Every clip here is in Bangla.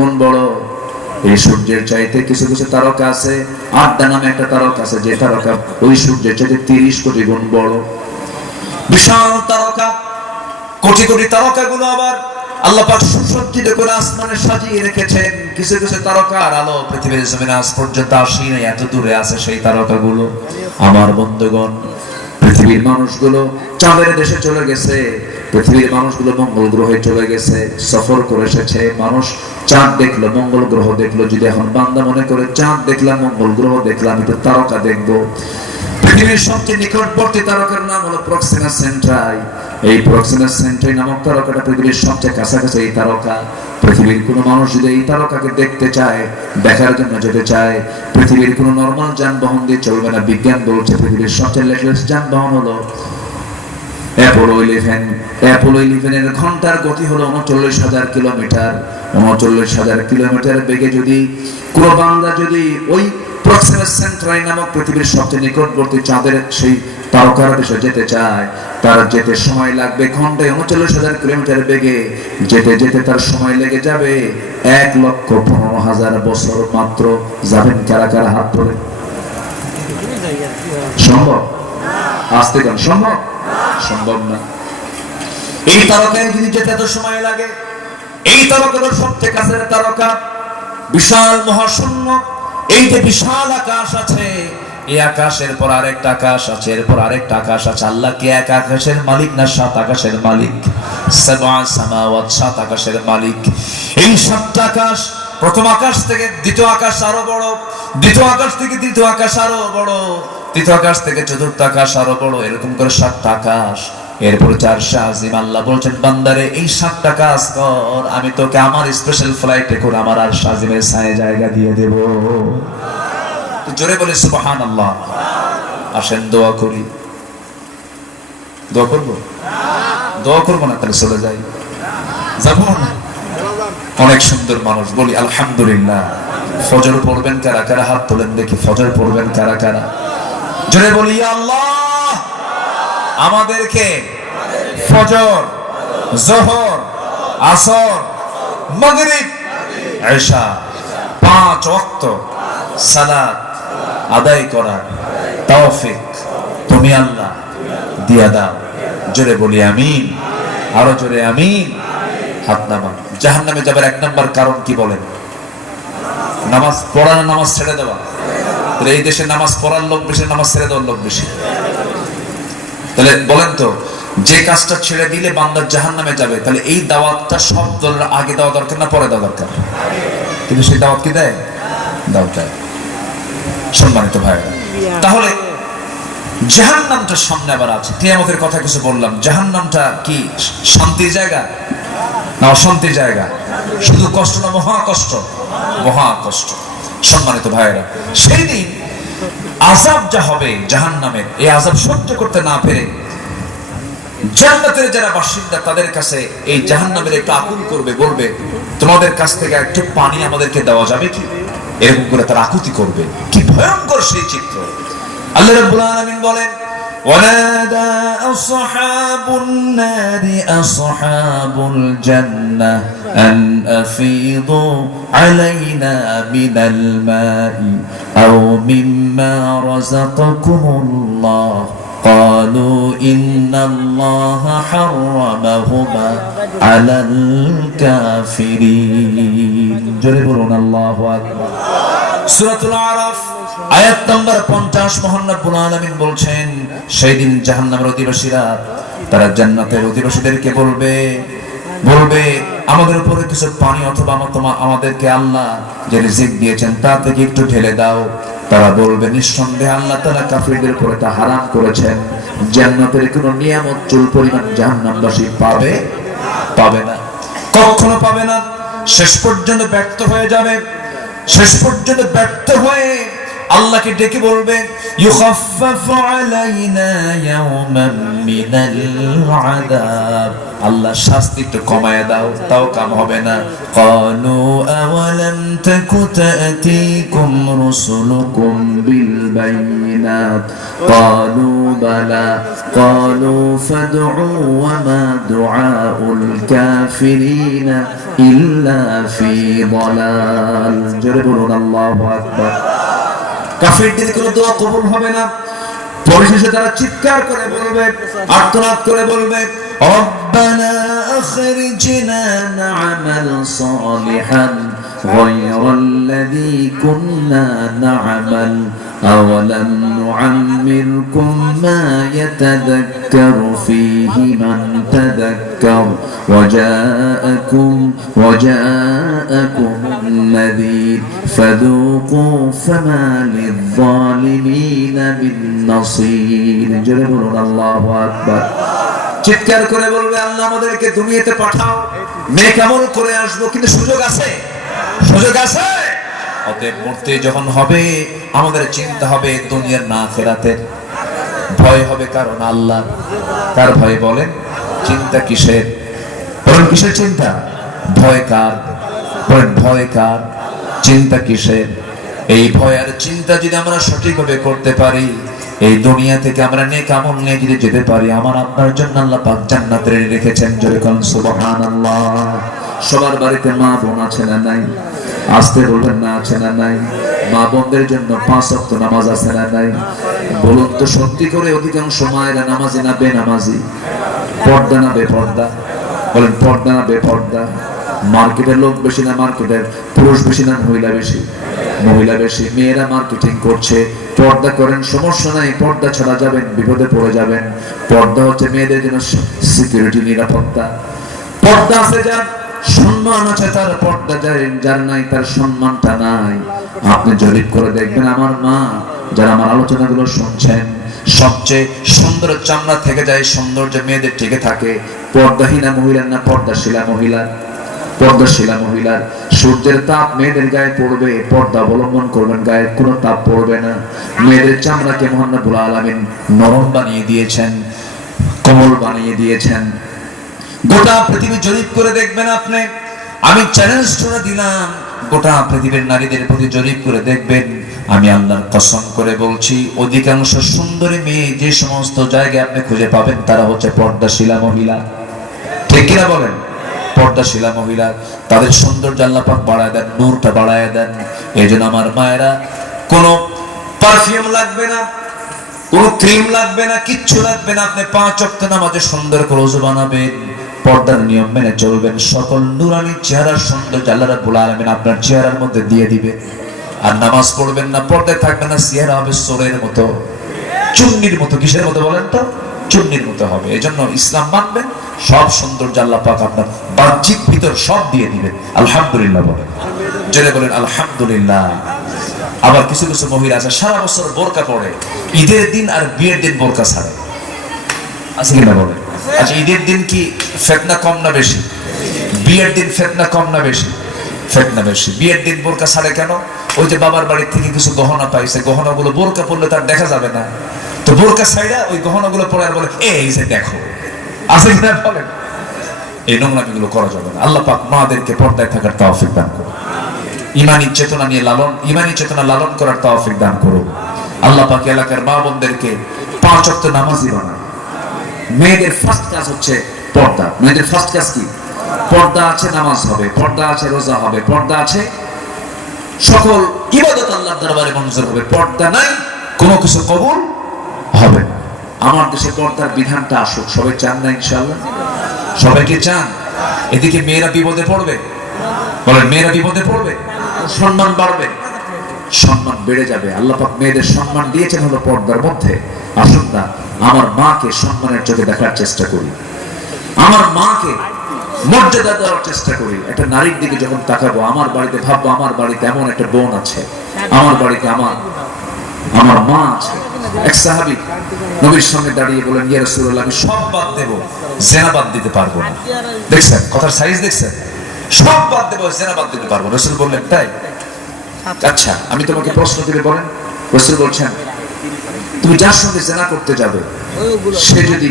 গুণ বড়। এই সূর্যের চাইতে কিছু কিছু তারকা আছে, আড্ডা নামে একটা তারকা আছে, যে তারকা ওই সূর্যের চাইতে 30 কোটি গুণ বড়। বিশাল তারকা, কোটি কোটি তারকাগুলো আবার আল্লাহ পাক সুসজ্জিত করে আসমানে সাজিয়ে রেখেছেন। কিছু কিছু তারকার আলো পৃথিবীর জমিনে আজ পর্যন্ত আসেনি, এত দূরে আছে সেই তারকাগুলো। আমার বন্ধুগণ, পৃথিবীর মানুষগুলো চাঁদের দেশে চলে গেছে, পৃথিবীর মানুষগুলো মঙ্গল গ্রহে চলে গেছে, সফর করে এসেছে। মানুষ চাঁদ দেখলো, মঙ্গল গ্রহ দেখলো। যদি এখন বান্দা মনে করে চাঁদ দেখলাম, মঙ্গল গ্রহ দেখলাম, একটু তারকা দেখবো, পৃথিবীর সবচেয়ে নিকটবর্তী তারকার নাম হলো প্রক্সিমা সেন্ট্রাই। এই প্রক্সিমা সেন্ট্রাই নামক তারকাটা পৃথিবীর সবচেয়ে কাছাকাছি এই তারকা। পৃথিবীর কোনো মানুষ যদি এই তারকাকে দেখতে চায়, দেখার জন্য যেতে চায়, পৃথিবীর কোনো নরমাল যানবাহন দিয়ে চলবে না। বিজ্ঞান বলছে পৃথিবীর সবচেয়ে লেটেস্ট যানবাহন হলো অ্যাপোলো 11। অ্যাপোলো 11 এর ঘন্টার গতি হলো 39,000 কিলোমিটার। 39,000 কিলোমিটার বেগে যদি কোনো বান্দা যদি ওই প্রক্সিমা সেন্ট্রাই নামক পৃথিবীর সবচেয়ে নিকটবর্তী চাঁদের সেই তারকার দেশে যেতে চায়, তার যেতে সময় লাগবে ঘন্টায় 39,000 কিলোমিটার বেগে। যেতে যেতে তার সময় লেগে যাবে 1,15,000 বছর মাত্র। যাবেন কারা কারা হাত ধরে? সম্ভব? আসতে কেন সম্ভব? সম্ভব না। এই তারকায় যদি যেতে এত সময় লাগে, এই তারকার সবচেয়ে কাছের তারকা, বিশাল মহাশূন্য। এই যে বিশাল আকাশ আছে, এই আকাশের পর আরেকটা আকাশ আছে, এরপর আরেকটা আকাশ আছে। আল্লাহ কি এক আকাশের মালিক না 7 আকাশের মালিক? 7 সামাওয়াত, 7 আকাশের মালিক। এই 7টা আকাশ, প্রথম আকাশ থেকে দ্বিতীয় আকাশ আরো বড়, দ্বিতীয় আকাশ থেকে তৃতীয় আকাশ আরো বড়, তৃতীয় আকাশ থেকে চতুর্থ আকাশ আরো বড়, এরকম করে 7টা আকাশ। এরপর 4 আজিম। আল্লাহ বলছেন, বান্দারে এই 7টা কাজ কর, আমি তোকে আমার স্পেশাল ফ্লাইটে করে আমার আর আজিমের ছায়ে জায়গা দিয়ে দেব। জোরে বলে সুবহানাল্লাহ। আসেন দোয়া করি। দোয়া করবো? দোয়া করবো না তাহলে চলে যাই? যাবো না? অনেক সুন্দর মানুষ, বলি আলহামদুলিল্লাহ। ফজর পড়বেন কারা কারা? হাত তোলেন দেখি। ফজর পড়বেন কারা কারা? জোরে বলি আল্লাহ, আমাদেরকে ফজর, যোহর, আসর, মাগরিব, ইশা 5 ওয়াক্ত সালাত আদায় করার তৌফিক তুমি আল্লাহ দিয়া দাও। জোরে বলি আমিন। আরো জোরে আমিন। হাত নামান। জাহান্নামে যাবার 1 নম্বর কারণ কি বলেন? নামাজ পড়া না নামাজ ছেড়ে দেওয়া? এই দেশে নামাজ পড়ার লোক বেশি, নামাজ ছেড়ে দেওয়ার লোক বেশি। তাহলে বলেন তো, যে কাজটা ছেড়ে দিলে বান্দা জাহান্নামে যাবে, তাহলে এই দাওয়াতটা সব দলের আগে দেওয়া দরকার না পরে দেওয়া দরকার? কিন্তু সেই দাওয়াত কি দেয়? দাওয়াত দেয়। সম্মানিত ভাইরা, তাহলে জাহান্নামটা সামনে আবার আছে। কিয়ামতের কথা কিছু বললাম। জাহান্নামটা কি শান্তির জায়গা না অশান্তির জায়গা? শুধু কষ্ট না মহা কষ্ট? মহা কষ্ট। সম্মানিত ভাইরা, সেই দিন আযাব যা হবে জাহান্নামের, এই আযাব সহ্য করতে না পেরে জান্নাতের যারা বাসিন্দা তাদের কাছে এই জাহান্নামের একটু আকুল করবে, বলবে, তোমাদের কাছ থেকে একটু পানি আমাদেরকে দেওয়া যাবে কি? এরকম করে তারা আকুতি করবে। কি ভয়ঙ্কর সেই চিত্র! আল্লাহ রাব্বুল আলামিন বলেন, ওয়ানাদা আসহাবুন নারি আসহাবুল জান্নাহ আন আফিদু আলাইনা মিনাল মাই আও মিম্মা রাযাকাকুমুল্লাহ قالوا إن الله حرمهما على الكافرين জোরে বলুন আল্লাহু আকবার। সূরাতুল আরাফ আয়াত নম্বর 50 মহান রব্বুল আলামিন বলছেন, সেই দিন জাহান্নামের অধিবাসীরা তারা জান্নাতের অধিবাসীদেরকে বলবে আমাদের উপরে কিছু পানি অথবা আমাদেরকে আল্লাহ যে রিজিক দিয়েছেন তা থেকে একটু ঢেলে দাও। তারা বলবে, নিঃসন্দেহে আল্লাহ তাআলা কাফিরদের উপরে তা হারাম করেছেন। জান্নাতের কোনো নিয়ামত চুল পরিমাণ জাহান্নামবাসী পাবে না, কখনো পাবে না। শেষ পর্যন্ত ব্যর্থ হয়ে যাবে। শেষ পর্যন্ত ব্যর্থ হয়ে আল্লাহকে ডেকে বলবে, ইউখাফফাফু আলাইনা ইয়াওমান মিনাল আযাব, আল্লাহ শাস্তি একটু কমায় দাও, তাও কাম হবে না। ক্বালু আওয়ালাম أولم تك تأتيكم رسلكم بالبينات قالوا بلى قالوا فادعوا وما دعاء الكافرين إلا في ضلال جربنا الله أكبر কাফিরদের কোনো দোয়া কবুল হবে না পরিশেষে তারা চিৎকার করে বলবে আর্তনাদ করে বলবে ربنا أخرجنا نعمل صالحا غير الذي كنا نعمل أولم نعمركم ما يتذكر فيه من تذكر وجاءكم النذير فذوقوا فما للظالمين من نصير جربنا الله أكبر চিৎকার করে বলবে আল্লাহ আমাদেরকে দুনিয়াতে পাঠাও নেক আমল করে আসবো কিন্তু সুযোগ আছে অতএব মরতে যখন হবে আমাদের চিন্তা হবে দুনিয়ার না আখিরাতের ভয় হবে কারণ আল্লাহ কার ভয় বলেন চিন্তা কিসের বলেন কিসের চিন্তা ভয় কার বলেন ভয় কার চিন্তা কিসের এই ভয় আর চিন্তা যদি আমরা সঠিকভাবে করতে পারি এই দুনিয়া থেকে আমরা নেক আমল নিয়ে যদি যেতে পারি আমার আপনার জন্য আল্লাহ পাক জান্নাত রেডি রেখেছেন জোরে বলুন সুবহানাল্লাহ সবার বাড়িতে মা বোন আছে না নাই আস্তে বলবেন না আছে না নাই মা বোনদের জন্য 5 ওয়াক্ত নামাজ আছে না নাই বলুন তো সত্যি করে অধিকাংশ মায়েরা নামাজি না বেনামাজি পর্দা না বেপর্দা বলেন পর্দা না বেপর্দা মার্কেটের লোক বেশি না মার্কেটের পুরুষ বেশি না মহিলা বেশি মেয়েরা মার্কেটিং করছে পর্দা করেন সমস্যা নাই পর্দা ছাড়া যাবেন বিপদে পড়ে যাবেন পর্দা হচ্ছে মেয়েদের জন্য সিকিউরিটি নিরাপত্তা পর্দা আছে যার সম্মান আছে তার পর্দা যার নাই তার সম্মানটা নাই আপনি জরিপ করে দেখবেন আমার মা যারা আমার আলোচনাগুলো শুনছেন সবচেয়ে সুন্দর চামড়া থেকে যায় সৌন্দর্য মেয়েদের টিকে থাকে পর্দাহীনা মহিলার না পর্দাশীলা মহিলার সূর্যের তাপ মেয়েদের গায়ে পড়বে পর্দা অবলম্বন করবেন গায়ে কোনো তাপ পড়বে না মেয়েদের চামড়াকে মহান রব্বুল আলামিন নরম বানিয়ে দিয়েছেন কোমল বানিয়ে দিয়েছেন গোটা পৃথিবী জরিপ করে দেখবেন আপনি আমি চ্যালেঞ্জ করে দিলাম গোটা পৃথিবীর নারীদের প্রতি জরিপ করে দেখবেন আমি আল্লাহর কসম করে বলছি অধিকাংশ সুন্দরী মেয়ে যে সমস্ত জায়গায় আপনি খুঁজে পাবেন তারা হচ্ছে পর্দাশীলা মহিলা ঠিক কিনা বলেন পর্দাশীলা মহিলা তাদের সৌন্দর্য আল্লাহ পাক বাড়ায় দেন নূরটা বাড়ায় দেন এইজন্য আমার মায়েরা কোনো পারফিউম লাগবে না কোনো ক্রিম লাগবে না কিচ্ছু লাগবে না আপনি 5 ওয়াক্ত নামাজে সুন্দর করে ওযু বানাবেন পর্দার নিয়ম মেনে চলবেন সকল নূরানি চেহারার সৌন্দর্য আল্লাহ রাব্বুল আলামিন আপনার চেহারার মধ্যে দিয়ে দিবে আর নামাজ পড়বেন না পর্দায় থাকবেন না চেহারা হবে সোরের মতো চুন্নির মতো কিসের মতো বলেন তো চুন্নির মতো হবে এজন্য ইসলাম মানবেন সব সৌন্দর্য আল্লাহ পাক আপনার বাহ্যিক ভিতর সব দিয়ে দিবেন আলহামদুলিল্লাহ বলেন জোরে বলেন আলহামদুলিল্লাহ আবার কিছু কিছু মহিলা আছে সারা বছর বোরকা পরে ঈদের দিন আর বিয়ের দিন বোরকা ছাড়ে আছে কিনা বলেন আচ্ছা ঈদের দিন কি ফিতনা কম না বেশি বিয়ের দিন ফিতনা কম না বেশি ফিতনা বেশি বিয়ের দিন বোরকা ছাড়ে কেন ওই যে বাবার বাড়ি থেকে কিছু গহনা পাইছে গহনাগুলো বোরকা পরলে তার দেখা যাবে না তো বোরকা ছাইড়া ওই গহনাগুলো পরে আর বলে এই যে দেখো আছে কিনা বলেন এই নোংরামিগুলো করা যাবে না আল্লাহ পাক মাদেরকে পর্দায় থাকার তৌফিক দান করুন ঈমানী চেতনা লালন করার তৌফিক দান করুন আল্লাহ পাক এলাকার মা বোনদেরকে 5 ওয়াক্ত নামাজি বানান মেয়েদের ফার্স্ট কাজ হচ্ছে পর্দা মেয়েদের ফার্স্ট কাজ কি পর্দা আছে নামাজ হবে পর্দা আছে রোজা হবে পর্দা আছে সকল ইবাদত আল্লাহর দরবারে মঞ্জুর হবে পর্দা নাই কোনো কিছু কবুল হবে না আমার দেশে পর্দার বিধানটা আসুক সবাই চান না ইনশাআল্লাহ সবাইকে চান এদিকে মেয়েরা বিপদে পড়বে বলেন মেয়েরা বিপদে পড়বে সম্মান বাড়বে সম্মান বেড়ে যাবে আল্লাহ পাক মেয়েদের সম্মান দিয়েছেন হলো পর্দার মধ্যে আসুন না আমার মাকে সম্মানের চোখে দেখার চেষ্টা করি আমার মাকে মর্যাদা দেওয়ার চেষ্টা করি একটা নারীর দিকে যখন তাকাবো আমার বাড়িতে ভাববো আমার বাড়িতে এমন একটা বোন আছে আমার বাড়িতে আমার মা আছে এক সাহাবী নবীর সামনে দাঁড়িয়ে বলেন ইয়া রাসূলুল্লাহ আমি সব বাদ দেব জিনা বাদ দিতে পারবো না দেখছেন কথার সাইজ দেখছেন সব বাদ দেব জিনা বাদ দিতে পারবো রাসূল বললেন তাই আচ্ছা আমি তোমাকে প্রশ্ন দিলে বলেন রাসূল বলছেন তুমি যার সঙ্গে জিনা করতে যাবে সে যদি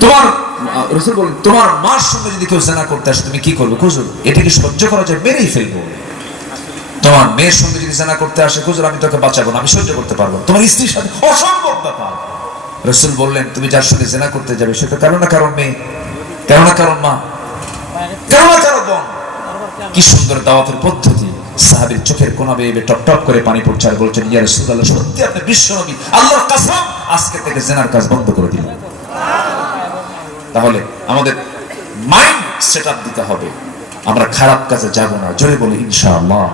তোমার রাসূল বলেন তোমার মার সঙ্গে যদি কেউ জিনা করতে আসে তুমি কি করবে? হুজুর এটা কি সহ্য করা যায়? মেরেই ফেলবো। তোমার মেয়ের সঙ্গে যদি জিনা করতে আসে, হুজুর আমি তোকে বাঁচাবো না, আমি সহ্য করতে পারবো। তোমার স্ত্রীর সাথে অসম্ভব ব্যাপার। রাসূল বললেন তুমি যার সঙ্গে জিনা করতে যাবে সে তো কারো না কারো মেয়ে, কারো না কারো মা, কারো না কারো বোন। কি সুন্দর দাওয়াতের পদ্ধতি। সাহাবীর চোখের কোনা বেয়ে টপ টপ করে পানি পড়ছে আর বলছেন ইয়া রাসূলুল্লাহ সত্যি আপনি বিশ্বনবী, আল্লাহর কসম আজকে থেকে জিনার কাজ বন্ধ করে দিন। তাহলে আমাদের মাইন্ড সেটআপ দিতে হবে, আমরা খারাপ কাজে যাব না। জোরে বলি ইনশাআল্লাহ,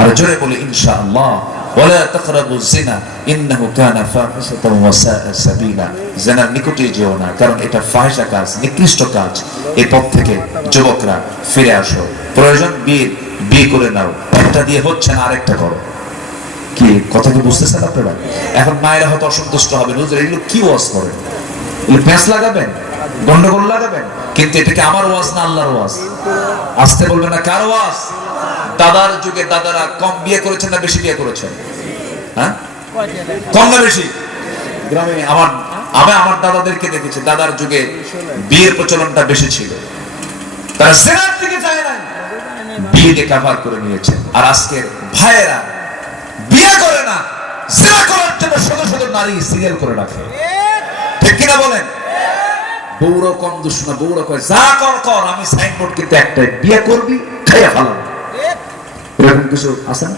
আর জোরে বলি ইনশাআল্লাহ। ওয়ালা তাকরাবুজ জিনা ইন্নাহু কানা ফাহিশাতান ওয়া সাআ সাবিলা। জিনার নিকটে যেও না, কারণ এটা ফাহিশা কাজ, নিকৃষ্ট কাজ। এই পথ থেকে যুবকরা ফিরে আসো। প্রয়োজন বিয়ে করে নাও, একটা দিয়ে হচ্ছে না আরেকটা করো। কি কথা কি বুঝতেছেন আপনারা? এখন মায়েরা হয়তো অসন্তুষ্ট হবে, হুজুর এগুলো কি ওয়াজ করেন, এগুলো প্যাঁচ লাগাবেন, গন্ডগোল লাগাবেন। কিন্তু এটা কি আমার ওয়াজ না আল্লাহর ওয়াজ? আসতে বলবে না কার ওয়াজ? দাদার যুগে দাদারা কম বিয়ে করেছেন না বেশি বিয়ে করেছেন? হ্যাঁ, কম না বেশি? গ্রামে আমার দাদাদেরকে দেখেছি, দাদার যুগে বিয়ের প্রচলনটা বেশি ছিল। তারা জিনার দিকে যায় না, বিয়েকে কভার করে নিয়েছে। আর আজকের ভাইয়েরা বিয়ে করে না, জিনা করার জন্য শত শত নারী সিরিয়াল করে রাখে। ঠিক কিনা বলেন? বউরা কম দুষ্ট না, বউরা কয় যা কর কর, আমি সাইনবোর্ড কিন্তু একটাই, বিয়ে করবি খাইয়া ভালো। এরকম কিছু আছে না?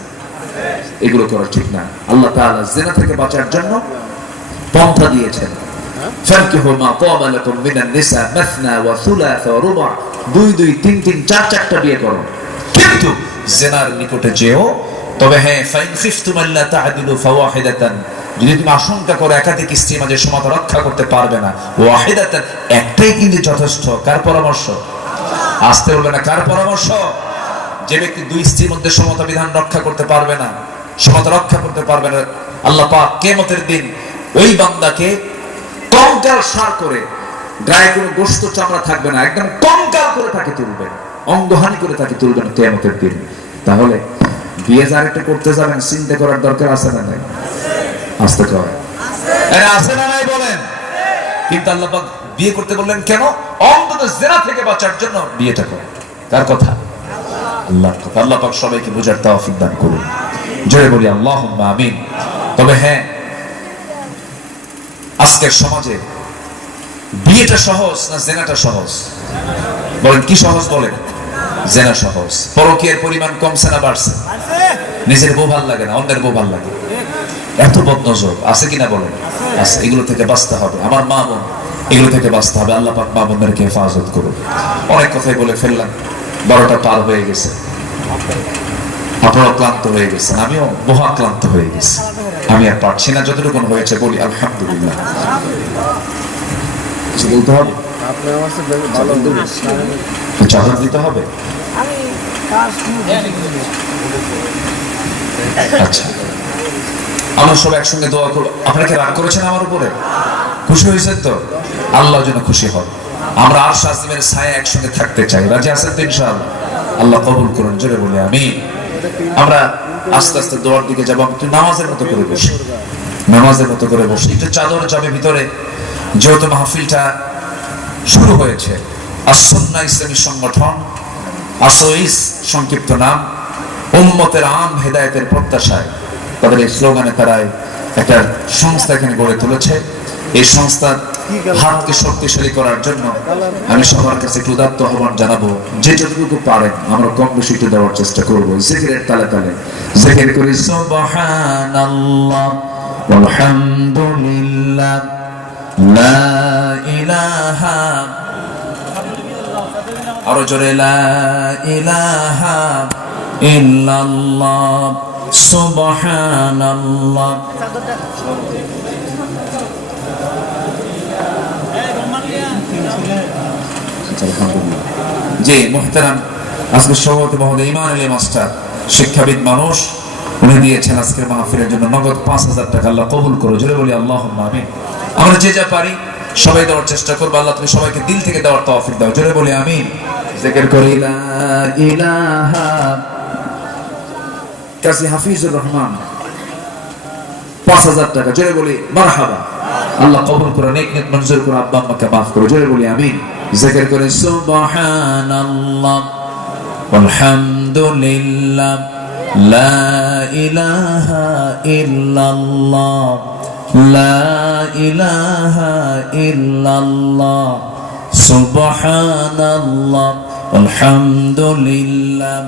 এগুলো করা ঠিক না। আল্লাহ তাআলা জিনা থেকে বাঁচার জন্য পন্থা দিয়েছেন। ফানকিহু মা তাবা লাকুম মিনান নিসা মাসনা ওয়া সুলাসা ওয়া রুবা। 2 2 3 3 4 4টা বিয়ে করো, কিন্তু জিনার নিকটে যেও। তবে হ্যাঁ, ফাইন খিফতুম আল্লা তা'দিলু ফাওয়াহিদাতান, যদি তুমি আশঙ্কা করো একাধিক স্ত্রীর মাঝে সমতা রক্ষা করতে পারবে না, ওয়াহিদাতান একটাই কিন্তু যথেষ্ট। কার পরামর্শ? আসতে বলবে না কার পরামর্শ? যে ব্যক্তি 2 স্ত্রীর মধ্যে সমতা বিধান রক্ষা করতে পারবে না, সমতা রক্ষা করতে পারবে না, আল্লাহ পাক কিয়ামতের দিন ওই বান্দাকে কঙ্কাল সার করে, গায়ে কোনো গোশত চামড়া থাকবে না, একদম কঙ্কাল করে তাকে তুলবেন, অঙ্গহানি করে তাকে তুলবেন কিয়ামতের দিন। তাহলে বিয়ে যার একটা করতে যাবেন চিন্তা করার দরকার আছে না নাই? আসতে কয় আছে না নাই বলেন? কিন্তু আল্লাহ পাক বিয়ে করতে বললেন কেন? অন্তত জিনা থেকে বাঁচার জন্য বিয়েটা করো। কার কথা? আল্লাহর কথা। আল্লাহ পাক সবাইকে বুঝার তৌফিক দান করুন। জোরে বলি আল্লাহুম্মা আমিন। তবে হ্যাঁ, আজকের সমাজে বিয়েটা সহজ না জিনাটা সহজ? বলেন কি সহজ? বলেন জিনা সহজ। পরকীয়ার পরিমাণ কমছে না বাড়ছে? নিজের বউ ভাল লাগে না, অন্যের বউ ভাল লাগে। এত বদনজর আছে কিনা বলেন? আছে। এগুলো থেকে বাঁচতে হবে আমার মা বোন, এগুলো থেকে বাঁচতে হবে। আল্লাহ পাক মা বোনদেরকে হেফাজত করুন। অনেক কথাই বলে ফেললাম, 12টা পার হয়ে গেছে, আপনারা ক্লান্ত হয়ে গেছেন, আমিও মহা ক্লান্ত হয়ে গেছি। আমি আর পারছি না, যতটুকু হয়েছে বলি আলহামদুলিল্লাহ। কিছু বলতে হবে? চাদর দিতে হবে? আচ্ছা, আমরা সব একসঙ্গে দোয়া করব। আপনারা কি রাগ করেছেন আমার উপরে? খুশি হয়েছেন তো? আল্লাহ যেন খুশি হন। আমরা আর শাসিমের ছায়া একসঙ্গে থাকতে চাই। রাজি আছেন তো ইনশাআল্লাহ? আল্লাহ কবুল করুন। জোরে বলি আমিন। আমরা আস্তে আস্তে দোয়ার দিকে যাবো। একটু নামাজের মতো করে বসি, নামাজের মতো করে বসি। একটু চাদর যাবে ভিতরে, যেহেতু মাহফিলটা শুরু হয়েছে। আস-সুন্নাহ ইসলামী সংগঠন, আসোইস সংক্ষিপ্ত নাম, উম্মতের আম হেদায়েতের প্রত্যাশায়, তাদের এই স্লোগানে তারা একটা সংস্থা এখানে গড়ে তুলেছে। এই সংস্থার হাতকে শক্তিশালী করার জন্য আমি সবার কাছে একটু উদাত্ত আহ্বান জানাবো, যে যতটুকু পারেন আমরা কম বেশি একটু দেওয়ার চেষ্টা করবো। জিকিরের তালে তালে জিকির করি সুবহানাল্লাহ ওয়ালহামদুলিল্লাহ লা ইলাহা, আরো জোরে লা ইলাহা ইল্লাল্লাহ সুবহানাল্লাহ। জি মুহতারাম, আজকে সভাপতি মহোদয় ইমান আলী মাস্টার, শিক্ষাবিদ মানুষ, উনি দিয়েছেন আজকের মাহফিলের জন্য নগদ 5000 টাকা। আল্লাহ কবুল করো। জোরে বলি আল্লাহুম্মা আমিন। আমরা যে যা পারি সবাই দেওয়ার চেষ্টা করবো। আল্লাহ তুমি সবাইকে দিল থেকে দেওয়ার তৌফিক দাও। জোরে বলি আমিন। জিকির করি লা ইলাহা, কাজী হাফিজুর রহমান 5000 টাকা। জোরে বলি মারহাবা। আল্লাহ কবুল করে, নেক নেক মঞ্জুর করে, আব্বা আম্মাকে মাফ করে। জোরে বলি আমিন। জিকির করে সুবহানাল্লাহ আলহামদুলিল্লাহ লা ইলাহা ইল্লাল্লাহ লা ইলাহা ইল্লাল্লাহ সুবহানাল্লাহ আলহামদুলিল্লাহ।